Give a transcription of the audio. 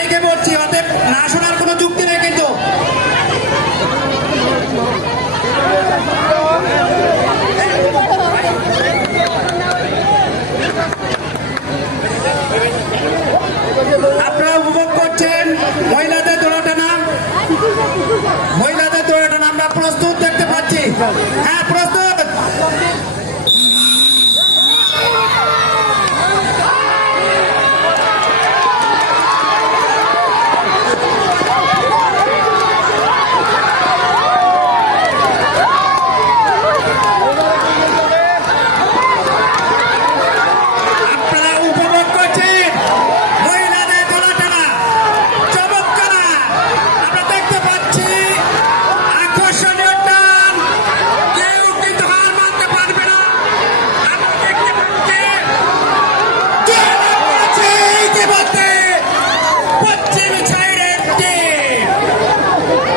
মাইকে বলছি, অতএব না শোনার কোনো যুক্তি নেই কিন্তু। আপনারা উপভোগ করছেন মহিলাদের দৌড়াটানা, আমরা প্রস্তুত দেখতে পাচ্ছি। হ্যাঁ,